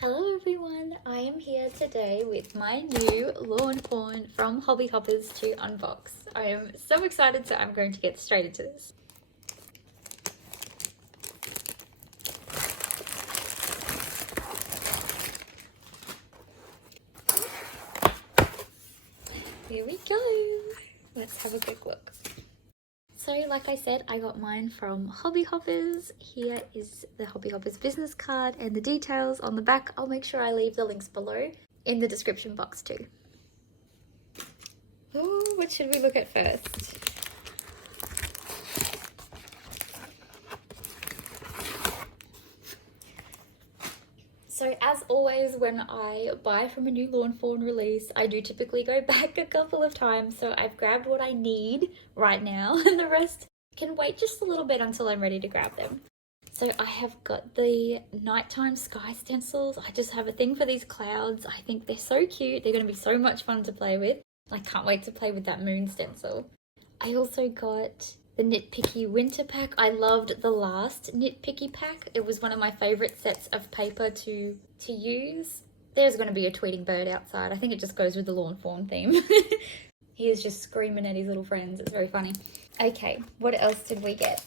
Hello everyone, I am here today with my new Lawn Fawn from Hobby Hoppers to unbox. I am so excited, so I'm going to get straight into this. Here we go. Let's have a quick look. So like I said, I got mine from Hobby Hoppers. Here is the Hobby Hoppers business card and the details on the back. I'll make sure I leave the links below in the description box too. Ooh, what should we look at first? So as always, when I buy from a new Lawn Fawn release, I do typically go back a couple of times. So I've grabbed what I need right now and the rest can wait just a little bit until I'm ready to grab them. So I have got the nighttime sky stencils. I just have a thing for these clouds. I think they're so cute. They're going to be so much fun to play with. I can't wait to play with that moon stencil. I also got the Nitpicky winter pack. I loved the last Nitpicky pack. It was one of my favorite sets of paper to use. There's going to be a tweeting bird outside. I think it just goes with the Lawn Fawn theme. He is just screaming at his little friends. It's very funny. Okay, what else did we get?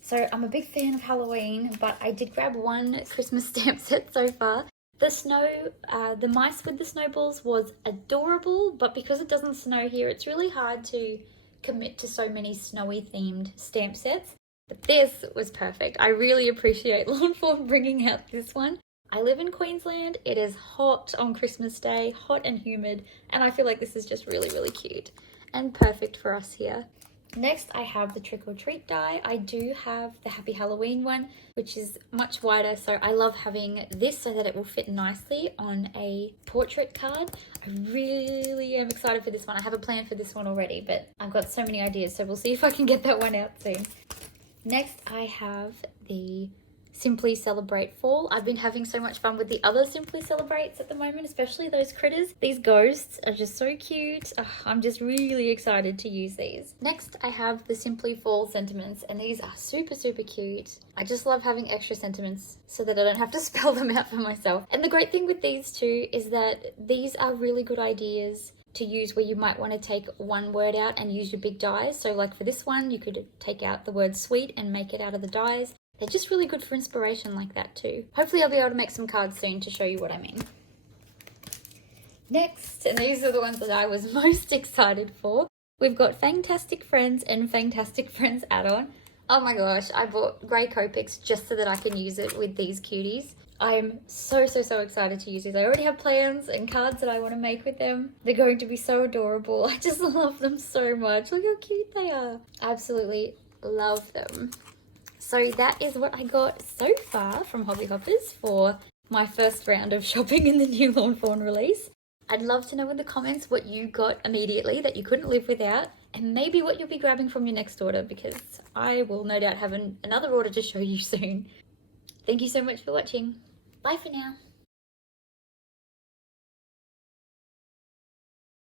So I'm a big fan of Halloween, but I did grab one Christmas stamp set so far. The mice with the snowballs was adorable, but because it doesn't snow here, it's really hard to commit to so many snowy themed stamp sets. But this was perfect. I really appreciate Lawn Fawn bringing out this one. I live in Queensland. It is hot on Christmas Day, hot and humid, and I feel like this is just really, really cute and perfect for us here. Next, I have the Trick or Treat die. I do have the Happy Halloween one, which is much wider, so I love having this so that it will fit nicely on a portrait card. I really am excited for this one. I have a plan for this one already, but I've got so many ideas, so we'll see if I can get that one out soon. Next, I have the Simply Celebrate Fall. I've been having so much fun with the other Simply Celebrates at the moment, especially those critters. These ghosts are just so cute. I'm just really excited to use these. Next, I have the Simply Fall sentiments, and these are super, super cute. I just love having extra sentiments so that I don't have to spell them out for myself. And the great thing with these two is that these are really good ideas to use where you might want to take one word out and use your big dies. So like for this one, you could take out the word sweet and make it out of the dies. They're just really good for inspiration like that too. Hopefully I'll be able to make some cards soon to show you what I mean. Next, and these are the ones that I was most excited for, we've got Fantastic Friends and Fantastic Friends add-on. Oh my gosh, I bought grey Copics just so that I can use it with these cuties. I'm so excited to use these. I already have plans and cards that I want to make with them. They're going to be so adorable. I just love them so much. Look how cute they are. Absolutely love them. So that is what I got so far from Hobby Hoppers for my first round of shopping in the new Lawn Fawn release. I'd love to know in the comments what you got immediately that you couldn't live without, and maybe what you'll be grabbing from your next order, because I will no doubt have another order to show you soon. Thank you so much for watching. Bye for now.